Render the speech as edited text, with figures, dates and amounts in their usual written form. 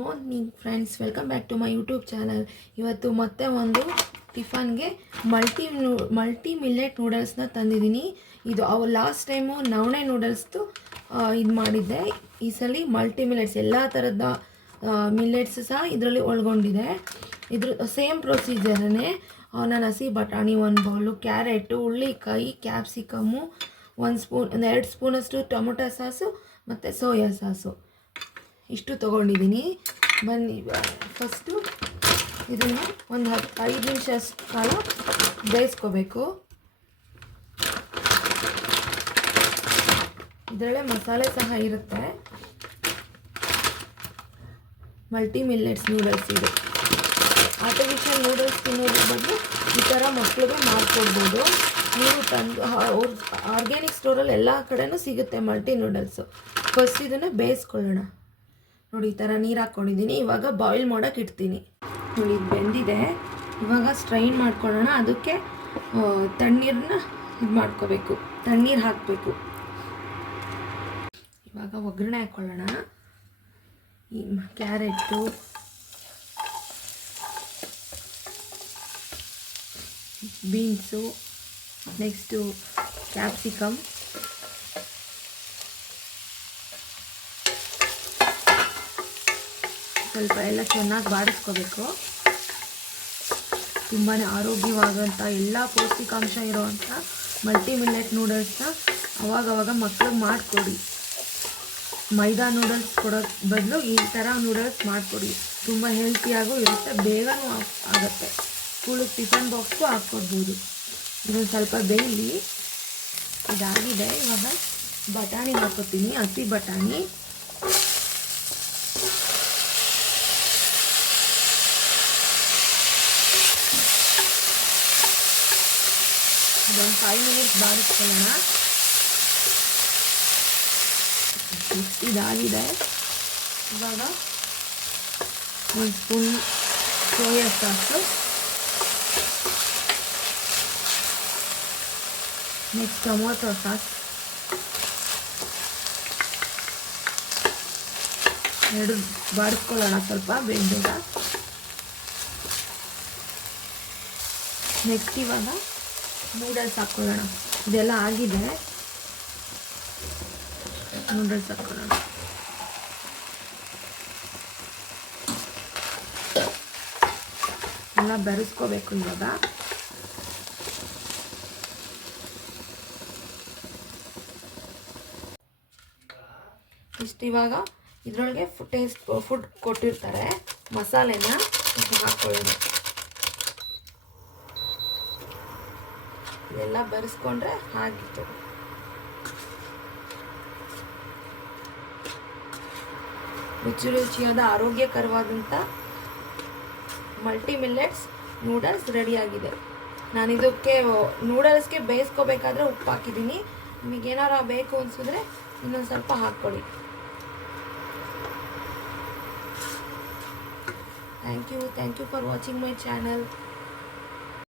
Morning friends, welcome back to my YouTube channel. ಇವತ್ತು ಮತ್ತೆ ಒಂದು ಟಿಫನ್ಗೆ ಮಲ್ಟಿ ಮಿಲ್ಲೆಟ್ ನೂಡಲ್ಸ್ನ ತಂದಿದ್ದೀನಿ. ಇದು ಲಾಸ್ಟ್ ಟೈಮು ನವಣೆ ನೂಡಲ್ಸ್ದು ಇದು ಮಾಡಿದ್ದೆ. ಈ ಸಲ ಮಲ್ಟಿ ಮಿಲ್ಲೆಟ್ಸ್ ಎಲ್ಲ ಥರದ ಮಿಲ್ಲೆಟ್ಸ್ ಸಹ ಇದರಲ್ಲಿ ಒಳಗೊಂಡಿದೆ. ಇದ್ರ ಸೇಮ್ ಪ್ರೊಸೀಜರನ್ನೇ ನಾನು ಹಸಿ ಬಟಾಣಿ 1 ಬೌಲು, ಕ್ಯಾರೆಟು, ಹುಳ್ಳಿಕಾಯಿ, ಕ್ಯಾಪ್ಸಿಕಮ್ಮು, 2 ಸ್ಪೂನಷ್ಟು ಟೊಮೊಟೊ ಸಾಸು ಮತ್ತು ಸೋಯಾ ಸಾಸು ಇಷ್ಟು ತೊಗೊಂಡಿದ್ದೀನಿ. ಬನ್ನಿ ಫಸ್ಟು ಇದನ್ನು ಒಂದು 5 ನಿಮಿಷ ಕಾಲ ಬೇಯಿಸ್ಕೋಬೇಕು. ಇದರಲ್ಲೇ ಮಸಾಲೆ ಸಹ ಇರುತ್ತೆ. ಮಲ್ಟಿ ಮಿಲ್ಲೆಟ್ಸ್ ನೂಡಲ್ಸ್ ಇದು. ಆರ್ಟಿಫಿಷಿಯಲ್ ನೂಡಲ್ಸ್ ತಿನ್ನೋದ್ರ ಬದಲು ಈ ಥರ ಮಕ್ಕಳಿಗೆ ಮಾಡಿಕೊಡ್ಬೋದು. ನೀವು ತಂದು ಆರ್ಗ್ಯಾನಿಕ್ ಸ್ಟೋರಲ್ಲಿ ಎಲ್ಲ ಕಡೆನೂ ಸಿಗುತ್ತೆ ಮಲ್ಟಿ ನೂಡಲ್ಸು. ಫಸ್ಟ್ ಇದನ್ನು ಬೇಯಿಸ್ಕೊಳ್ಳೋಣ. ನೋಡಿ, ಈ ಥರ ನೀರು ಹಾಕ್ಕೊಂಡಿದ್ದೀನಿ. ಇವಾಗ ಬಾಯ್ಲ್ ಮಾಡೋಕೆ ಇಡ್ತೀನಿ. ನೋಡಿ, ಇದು ಬೆಂದಿದೆ. ಇವಾಗ ಸ್ಟ್ರೈನ್ ಮಾಡ್ಕೊಳ್ಳೋಣ. ಅದಕ್ಕೆ ತಣ್ಣೀರನ್ನ ಇದು ಮಾಡ್ಕೋಬೇಕು, ತಣ್ಣೀರು ಹಾಕಬೇಕು. ಇವಾಗ ಒಗ್ಗರಣೆ ಹಾಕ್ಕೊಳ್ಳೋಣ. ಈ ಕ್ಯಾರೆಟು, ಬೀನ್ಸು, ನೆಕ್ಸ್ಟು ಕ್ಯಾಪ್ಸಿಕಮ್, ಸ್ವಲ್ಪ ಎಲ್ಲ ಚೆನ್ನಾಗಿ ಬಾಡಿಸ್ಕೋಬೇಕು. ತುಂಬಾ ಆರೋಗ್ಯವಾದಂಥ ಎಲ್ಲ ಪೌಷ್ಟಿಕಾಂಶ ಇರೋವಂಥ ಮಲ್ಟಿ ಮಿಲ್ಲೆಟ್ ನೂಡಲ್ಸ್ನ ಅವಾಗವಾಗ ಮಕ್ಕಳಿಗೆ ಮಾಡಿಕೊಡಿ. ಮೈದಾ ನೂಡಲ್ಸ್ ಕೊಡೋಕ್ಕೆ ಬದಲು ಈ ಥರ ನೂಡಲ್ಸ್ ಮಾಡಿಕೊಡಿ. ತುಂಬ ಹೆಲ್ತಿಯಾಗೂ ಇರುತ್ತೆ, ಬೇಗನೂ ಆಗುತ್ತೆ. ಸ್ಕೂಲಿಗೆ ಟಿಫನ್ ಬಾಕ್ಸ್ಗೂ ಹಾಕ್ಕೊಡ್ಬೋದು. ಇದೊಂದು ಸ್ವಲ್ಪ ಬೇಯಲಿ. ಇದಾಗಿದೆ. ಇವಾಗ ಬಟಾಣಿ ಹಾಕೋತೀನಿ, ಹಸಿ ಬಟಾಣಿ. ಇದೊಂದು 5 ಮಿನಿಟ್ಸ್ ಬಾಡಿಸ್ಕೊಳ್ಳೋಣ. ಇದಾಗಿದೆ. ಇವಾಗ 1 spoon soya sauce, next tomato sauce, 2 ಬಾಡಿಸ್ಕೊಳ್ಳೋಣ ಸ್ವಲ್ಪ ಬೇಗ. ನೆಕ್ಸ್ಟ್ ಇವಾಗ ನೂಡಲ್ಸ್ ಹಾಕ್ಕೊಳ್ಳೋಣ. ಇದೆಲ್ಲ ಆಗಿದೆ. ನೂಡಲ್ಸ್ ಹಾಕ್ಕೊಳ್ಳೋಣ. ಎಲ್ಲ ಬೆರೆಸ್ಕೋಬೇಕು ಇವಾಗ. ಇವಾಗ ಇದರೊಳಗೆ ಫುಡ್ ಕೊಟ್ಟಿರ್ತಾರೆ, ಮಸಾಲೆನ ಹಾಕ್ಕೊಳ್ಳೋಣ. ಇದೆಲ್ಲ ಬೆರೆಸ್ಕೊಂಡ್ರೆ ಆಗಿತ್ತು. ರುಚಿಯಾದ ಆರೋಗ್ಯಕರವಾದಂಥ ಮಲ್ಟಿ ಮಿಲ್ಲೆಟ್ಸ್ ನೂಡಲ್ಸ್ ರೆಡಿಯಾಗಿದೆ. ನಾನು ಇದಕ್ಕೆ ನೂಡಲ್ಸ್ಗೆ ಬೇಯಿಸ್ಕೋಬೇಕಾದ್ರೆ ಉಪ್ಪು ಹಾಕಿದ್ದೀನಿ. ನಿಮಗೇನಾರ ಬೇಕು ಅನಿಸಿದ್ರೆ ಇನ್ನೊಂದು ಸ್ವಲ್ಪ ಹಾಕ್ಕೊಳ್ಳಿ. Thank you for watching my channel.